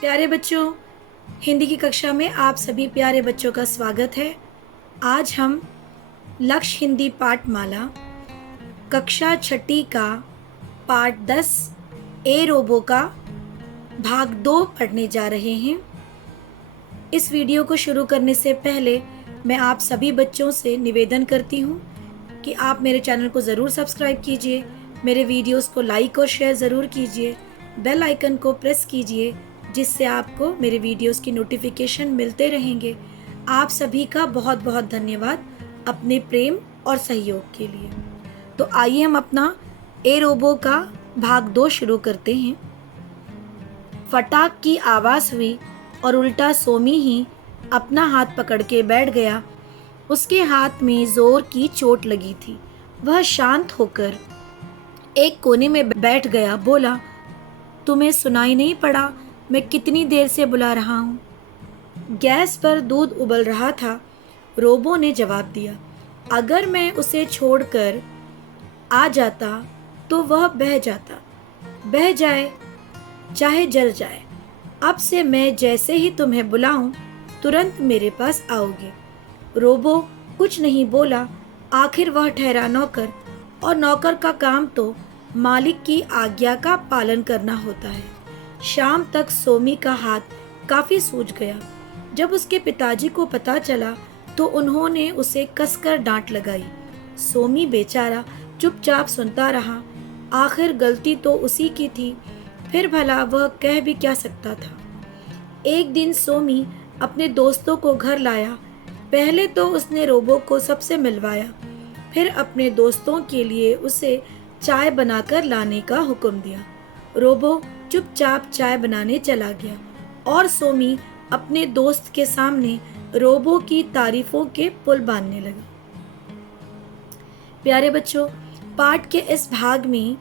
प्यारे बच्चों, हिंदी की कक्षा में आप सभी प्यारे बच्चों का स्वागत है। आज हम लक्ष्य हिंदी पाठमाला कक्षा छठी का पाठ 10 ए रोबो का भाग 2 पढ़ने जा रहे हैं। इस वीडियो को शुरू करने से पहले मैं आप सभी बच्चों से निवेदन करती हूँ कि आप मेरे चैनल को ज़रूर सब्सक्राइब कीजिए, मेरे वीडियोस को लाइक और शेयर ज़रूर कीजिए, बेल आइकन को प्रेस कीजिए जिससे आपको मेरे वीडियोस की नोटिफिकेशन मिलते रहेंगे। आप सभी का बहुत बहुत धन्यवाद अपने प्रेम और सहयोग के लिए। तो आइए हम अपना ए रोबो का भाग 2 शुरू करते हैं। फटाक की आवाज़ हुई और उल्टा सोमी ही अपना हाथ पकड़ के बैठ गया। उसके हाथ में जोर की चोट लगी थी। वह शांत होकर एक कोने में बैठ गया। बोला, तुम्हें सुनाई नहीं पड़ा? मैं कितनी देर से बुला रहा हूँ। गैस पर दूध उबल रहा था। रोबो ने जवाब दिया, अगर मैं उसे छोड़कर आ जाता तो वह बह जाता। बह जाए चाहे जल जाए। अब से मैं जैसे ही तुम्हें बुलाऊं तुरंत मेरे पास आओगे। रोबो कुछ नहीं बोला। आखिर वह ठहरा नौकर, और नौकर का काम तो मालिक की आज्ञा का पालन करना होता है। शाम तक सोमी का हाथ काफी सूज गया। जब उसके पिताजी को पता चला तो उन्होंने उसे कसकर डांट लगाई। सोमी बेचारा चुपचाप सुनता रहा। आखिर गलती तो उसी की थी, फिर भला वह कह भी क्या सकता था। एक दिन सोमी अपने दोस्तों को घर लाया। पहले तो उसने रोबो को सबसे मिलवाया, फिर अपने दोस्तों के लिए उसे चाय बनाकर लाने का हुक्म दिया। रोबो चुपचाप चाय बनाने चला गया और सोमी अपने दोस्त के सामने रोबो की तारीफों के पुल बांधने लगा। प्यारे बच्चों, पाठ के इस भाग में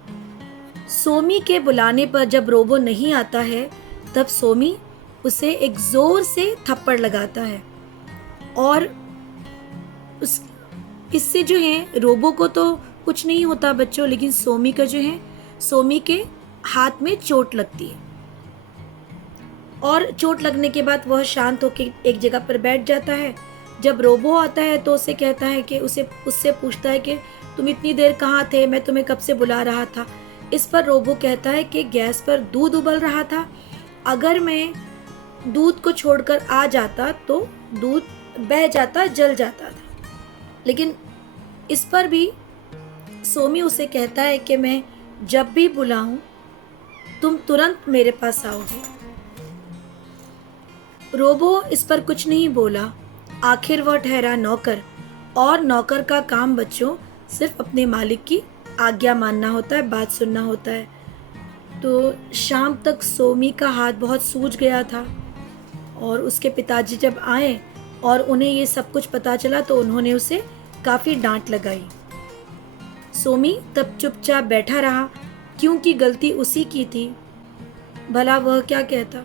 सोमी के बुलाने पर जब रोबो नहीं आता है तब सोमी उसे एक जोर से थप्पड़ लगाता है और उस इससे जो है रोबो को तो कुछ नहीं होता बच्चों, लेकिन सोमी का जो है सोमी के हाथ में चोट लगती है। और चोट लगने के बाद वह शांत होकर एक जगह पर बैठ जाता है। जब रोबो आता है तो उसे कहता है कि उससे पूछता है कि तुम इतनी देर कहाँ थे, मैं तुम्हें कब से बुला रहा था। इस पर रोबो कहता है कि गैस पर दूध उबल रहा था। अगर मैं दूध को छोड़कर आ जाता तो दूध बह जाता, जल जाता था। लेकिन इस पर भी सोमी उसे कहता है कि मैं जब भी बुलाऊं तुम तुरंत मेरे पास आओगे। रोबो इस पर कुछ नहीं बोला। आखिर वह ठहरा नौकर, और नौकर का काम बच्चों सिर्फ अपने मालिक की आज्ञा मानना होता है, बात सुनना होता है। तो शाम तक सोमी का हाथ बहुत सूज गया था और उसके पिताजी जब आए और उन्हें ये सब कुछ पता चला तो उन्होंने उसे काफ़ी डांट लगाई। सोमी तब चुपचाप बैठा रहा क्योंकि गलती उसी की थी। भला वह क्या कहता।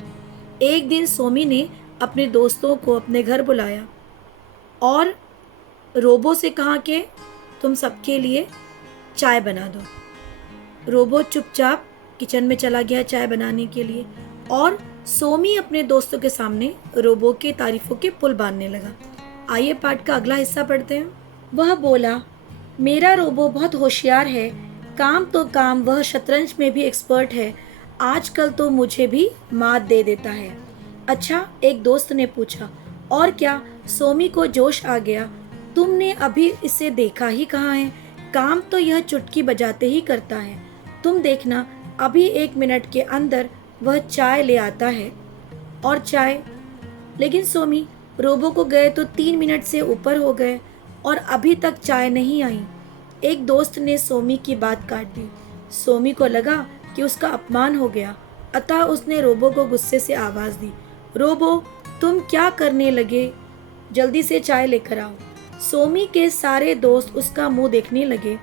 एक दिन सोमी ने अपने दोस्तों को अपने घर बुलाया और रोबो से कहा कि तुम सबके लिए चाय बना दो। रोबो चुपचाप किचन में चला गया चाय बनाने के लिए और सोमी अपने दोस्तों के सामने रोबो के तारीफों के पुल बांधने लगा। आइए पाठ का अगला हिस्सा पढ़ते हैं। वह बोला, मेरा रोबो बहुत होशियार है। काम तो काम, वह शतरंज में भी एक्सपर्ट है। आजकल तो मुझे भी मात दे देता है। अच्छा, एक दोस्त ने पूछा, और क्या? सोमी को जोश आ गया। तुमने अभी इसे देखा ही कहाँ है? काम तो यह चुटकी बजाते ही करता है। तुम देखना, अभी 1 मिनट के अंदर वह चाय ले आता है। और चाय? लेकिन सोमी, रोबो को गए तो 3 मिनट से ऊपर हो गए और अभी तक चाय नहीं आई। एक दोस्त ने सोमी की बात काट दी। सोमी को लगा कि उसका अपमान हो गया, अतः उसने रोबो को गुस्से से आवाज दी, रोबो, तुम क्या करने लगे? जल्दी से चाय लेकर आओ। सोमी के सारे दोस्त उसका मुंह देखने लगे।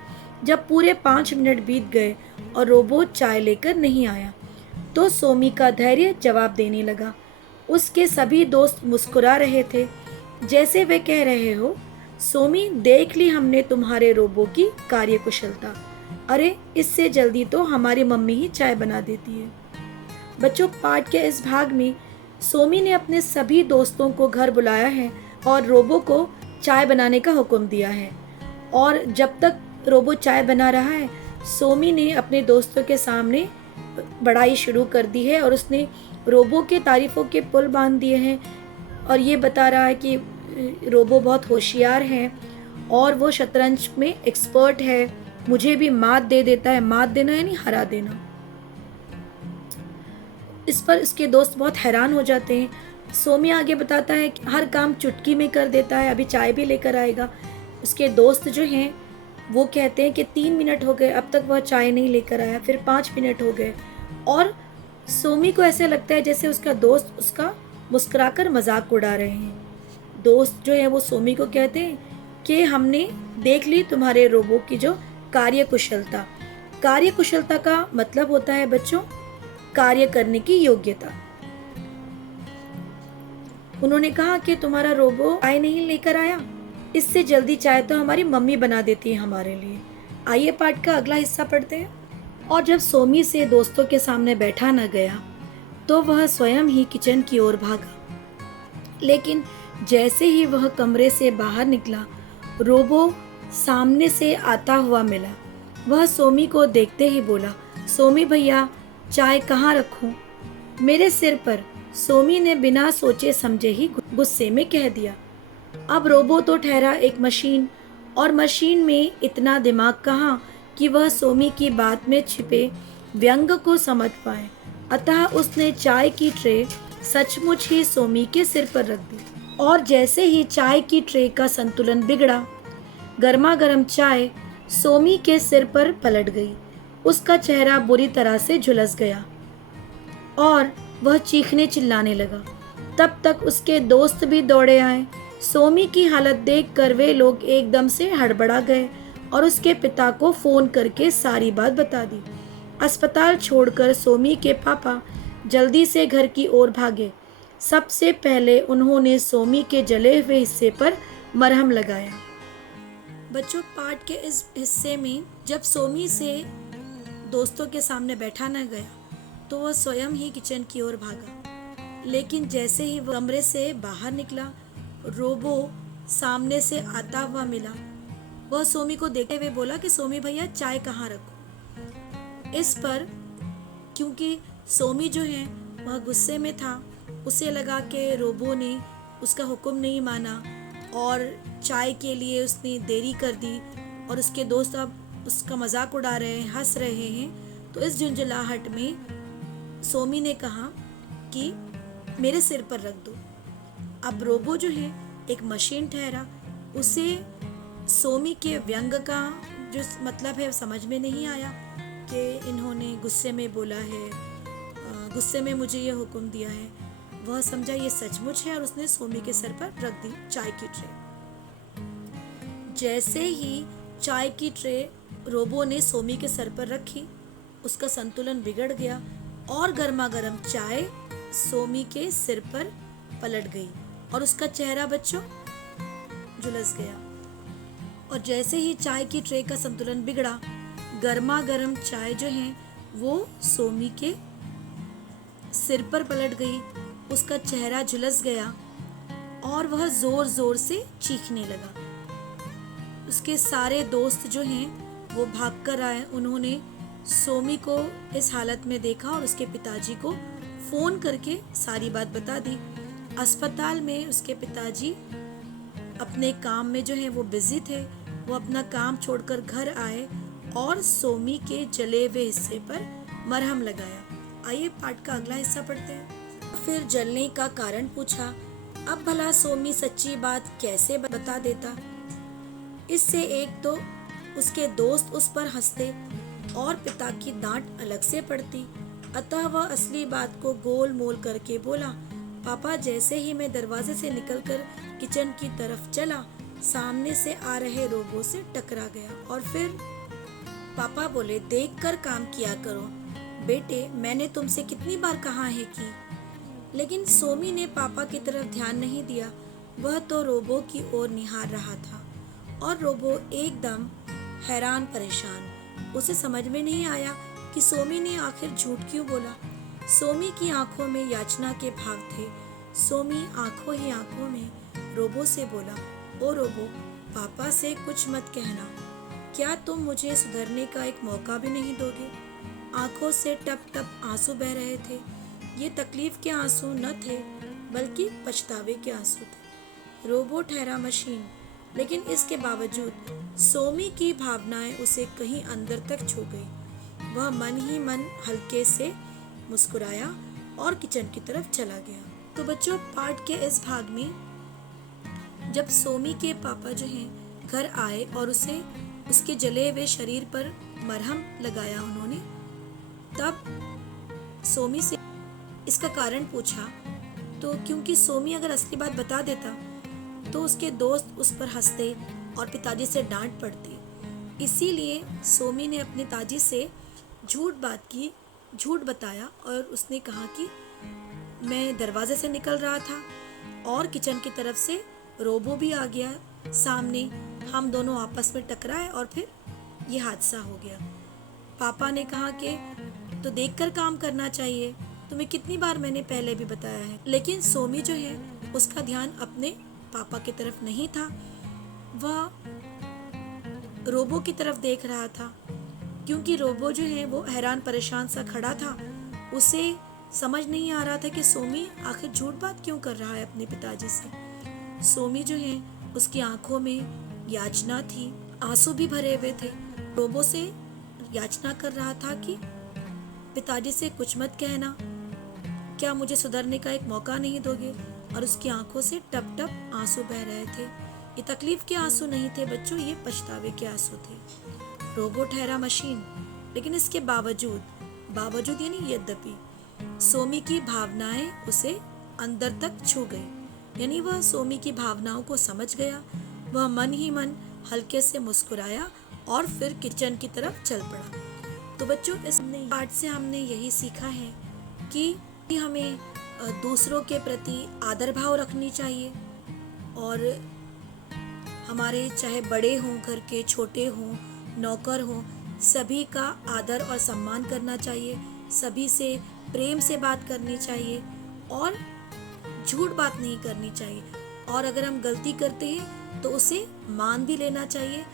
जब पूरे 5 मिनट बीत गए और रोबो चाय लेकर नहीं आया तो सोमी का धैर्य जवाब देने लगा। उसके सभी दोस्त मुस्कुरा रहे थे, जैसे वे कह रहे हो, सोमी, देख ली हमने तुम्हारे रोबो की कार्यकुशलता। अरे, इससे जल्दी तो हमारी मम्मी ही चाय बना देती है। बच्चों, पाठ के इस भाग में सोमी ने अपने सभी दोस्तों को घर बुलाया है और रोबो को चाय बनाने का हुक्म दिया है। और जब तक रोबो चाय बना रहा है, सोमी ने अपने दोस्तों के सामने बड़ाई शुरू कर दी है और उसने रोबो के तारीफों के पुल बांध दिए हैं और ये बता रहा है कि रोबो बहुत होशियार है और वो शतरंज में एक्सपर्ट है, मुझे भी मात दे देता है। मात देना यानी हरा देना। इस पर इसके दोस्त बहुत हैरान हो जाते हैं। सोमी आगे बताता है कि हर काम चुटकी में कर देता है, अभी चाय भी लेकर आएगा। उसके दोस्त जो हैं वो कहते हैं कि 3 मिनट हो गए, अब तक वह चाय नहीं लेकर आया। फिर 5 मिनट हो गए और सोमी को ऐसे लगता है जैसे उसका दोस्त उसका मुस्कुराकर मजाक उड़ा रहे हैं। दोस्त जो है वो सोमी को कहते हैं कि हमने देख ली तुम्हारे रोबो की जो कार्यकुशलता। कार्यकुशलता का मतलब होता है बच्चों कार्य करने की योग्यता। उन्होंने कहा कि तुम्हारा रोबो चाय नहीं लेकर आया, इससे जल्दी चाय तो हमारी मम्मी बना देती है हमारे लिए। आइए पाठ का अगला हिस्सा पढ़ते हैं। और जब सोमी से दोस्तों के सामने बैठा न गया तो वह स्वयं ही किचन की ओर भागा। लेकिन जैसे ही वह कमरे से बाहर निकला, रोबो सामने से आता हुआ मिला। वह सोमी को देखते ही बोला, सोमी भैया, चाय कहाँ रखूं? मेरे सिर पर, सोमी ने बिना सोचे समझे ही गुस्से में कह दिया। अब रोबो तो ठहरा एक मशीन, और मशीन में इतना दिमाग कहाँ कि वह सोमी की बात में छिपे व्यंग को समझ पाए। अतः उसने चाय की ट्रे सचमुच ही सोमी के सिर पर रख दी। और जैसे ही चाय की ट्रे का संतुलन बिगड़ा, गर्मा गर्म चाय सोमी के सिर पर पलट गई। उसका चेहरा बुरी तरह से झुलस गया और वह चीखने चिल्लाने लगा। तब तक उसके दोस्त भी दौड़े आए। सोमी की हालत देखकर वे लोग एकदम से हड़बड़ा गए और उसके पिता को फोन करके सारी बात बता दी। अस्पताल छोड़कर सोमी के पापा जल्दी से घर की ओर भागे। सबसे पहले उन्होंने सोमी के जले हुए हिस्से पर मरहम लगाया। बच्चों, पाठ के इस हिस्से में जब सोमी से दोस्तों के सामने बैठा न गया तो वह स्वयं ही किचन की ओर भागा। लेकिन जैसे ही वह कमरे से बाहर निकला, रोबो सामने से आता हुआ मिला। वह सोमी को देखते हुए बोला कि सोमी भैया, चाय कहाँ रखूं? इस पर क्योंकि सोमी जो है वह गुस्से में था, उसे लगा कि रोबो ने उसका हुक्म नहीं माना और चाय के लिए उसने देरी कर दी और उसके दोस्त अब उसका मजाक उड़ा रहे हैं, हंस रहे हैं। तो इस झुंझलाहट में सोमी ने कहा कि मेरे सिर पर रख दो। अब रोबो जो है एक मशीन ठहरा। उसे सोमी के व्यंग का जो मतलब है समझ में नहीं आया कि इन्होंने गुस्से में बोला है, गुस्से में मुझे ये हुक्म दिया है। वह समझा ये सचमुच है और उसने सोमी के सर पर रख दी चाय की ट्रे। जैसे ही चाय की ट्रे रोबो ने सोमी के सर पर रखी, उसका संतुलन बिगड़ गया और गर्मा गर्म चाय सोमी के सिर पर पलट गई और उसका चेहरा बच्चों झुलस गया। और जैसे ही चाय की ट्रे का संतुलन बिगड़ा, गर्मा गर्म चाय जो है वो सोमी के सिर पर पलट गई, उसका चेहरा झुलस गया और वह जोर जोर से चीखने लगा। उसके सारे दोस्त जो हैं वो भागकर आए। उन्होंने सोमी को इस हालत में देखा और उसके पिताजी को फोन करके सारी बात बता दी। अस्पताल में उसके पिताजी अपने काम में जो है वो बिजी थे। वो अपना काम छोड़कर घर आए और सोमी के जले हुए हिस्से पर मरहम लगाया। आइए पाठ का अगला हिस्सा पढ़ते हैं। फिर जलने का कारण पूछा। अब भला सोमी सच्ची बात कैसे बता देता? इससे एक तो उसके दोस्त उस पर हंसते और पिता की डांट अलग से पड़ती। अतः वह असली बात को गोल मोल करके बोला। पापा, जैसे ही मैं दरवाजे से निकलकर किचन की तरफ चला, सामने से आ रहे रोबो से टकरा गया। और फिर पापा बोले, देख कर काम किया करो बेटे, मैंने तुमसे कितनी बार कहा है कि। लेकिन सोमी ने पापा की तरफ ध्यान नहीं दिया। वह तो रोबो की ओर निहार रहा था और रोबो एकदम हैरान परेशान। उसे समझ में नहीं आया कि सोमी ने आखिर झूठ क्यों बोला। सोमी की आंखों में याचना के भाव थे। सोमी आंखों ही आंखों में रोबो से बोला, ओ रोबो, पापा से कुछ मत कहना। क्या तुम मुझे सुधरने का एक मौका भी नहीं दोगे? आंखों से टप टप आंसू बह रहे थे। ये तकलीफ के आंसू न थे, बल्कि पछतावे के आंसू थे। रोबो ठहरा मशीन, लेकिन इसके बावजूद सोमी की भावनाएं उसे कहीं अंदर तक छू गई। वह मन ही मन हल्के से मुस्कुराया और किचन की तरफ चला गया। तो बच्चों, पाठ के इस भाग में जब सोमी के पापा जो हैं घर आए और उसे उसके जले हुए शरीर पर मरहम लगाया उन्होंने, तब सोमी से इसका कारण पूछा। तो क्योंकि सोमी अगर असली बात बता देता तो उसके दोस्त उस पर हंसते और पिताजी से डांट पड़ती। इसीलिए सोमी ने अपने पिताजी से झूठ बताया और उसने कहा कि मैं दरवाजे से निकल रहा था और किचन की तरफ से रोबो भी आ गया सामने। हम दोनों आपस में टकराए और फिर ये हादसा हो गया। पापा ने कहा कि तो देखकर काम करना चाहिए, तुम्हें कितनी बार मैंने पहले भी बताया है। लेकिन सोमी जो है उसका ध्यान अपने पापा की तरफ नहीं था, वह रोबो की तरफ देख रहा था। क्योंकि रोबो जो है वो हैरान परेशान सा खड़ा था। उसे समझ नहीं आ रहा था कि सोमी आखिर झूठ बात क्यों कर रहा है अपने पिताजी से। सोमी जो है उसकी आंखों में याचना थी, आंसू भी भरे हुए थे। रोबो से याचना कर रहा था कि पिताजी से कुछ मत कहना, क्या मुझे सुधरने का एक मौका नहीं दोगे? और उसकी आंखों से टप टप आंसू बह रहे थे। ये तकलीफ के आंसू नहीं थे बच्चों, ये पछतावे के आंसू थे। रोबो ठहरा मशीन, लेकिन इसके बावजूद यानी यद्यपि सोमी की भावनाएं उसे अंदर तक छू गई। यानी वह सोमी की भावनाओं को समझ गया। वह मन ही मन हल्के से मुस्कुराया और फिर किचन की तरफ चल पड़ा। तो बच्चों, इस पाठ से हमने यही सीखा है कि हमें दूसरों के प्रति आदर भाव रखनी चाहिए और हमारे चाहे बड़े हों, घर के छोटे हों, नौकर हों, सभी का आदर और सम्मान करना चाहिए। सभी से प्रेम से बात करनी चाहिए और झूठ बात नहीं करनी चाहिए। और अगर हम गलती करते हैं तो उसे मान भी लेना चाहिए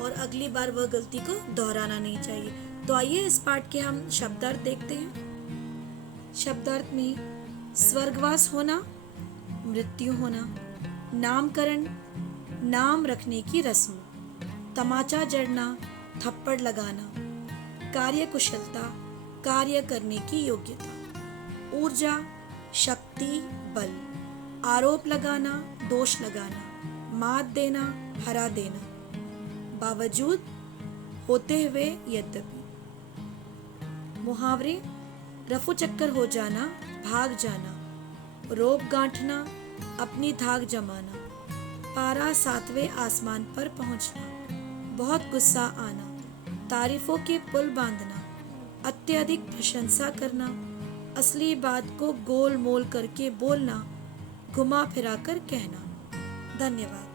और अगली बार वह गलती को दोहराना नहीं चाहिए। तो आइए इस पाठ के हम शब्दार्थ देखते हैं। शब्दार्थ में स्वर्गवास होना, मृत्यु होना, नामकरण, नाम रखने की रस्म, तमाचा जड़ना, थप्पड़ लगाना, कार्यकुशलता, कार्य करने की योग्यता, ऊर्जा, शक्ति, बल, आरोप लगाना, दोष लगाना, मात देना, हरा देना, बावजूद, होते हुए, यद्यपि। मुहावरे, रफू चक्कर हो जाना, भाग जाना, रोब गांठना, अपनी धाक जमाना, पारा 7वें आसमान पर पहुंचना, बहुत गुस्सा आना, तारीफों के पुल बांधना, अत्यधिक प्रशंसा करना, असली बात को गोल मोल करके बोलना, घुमा फिरा कर कहना। धन्यवाद।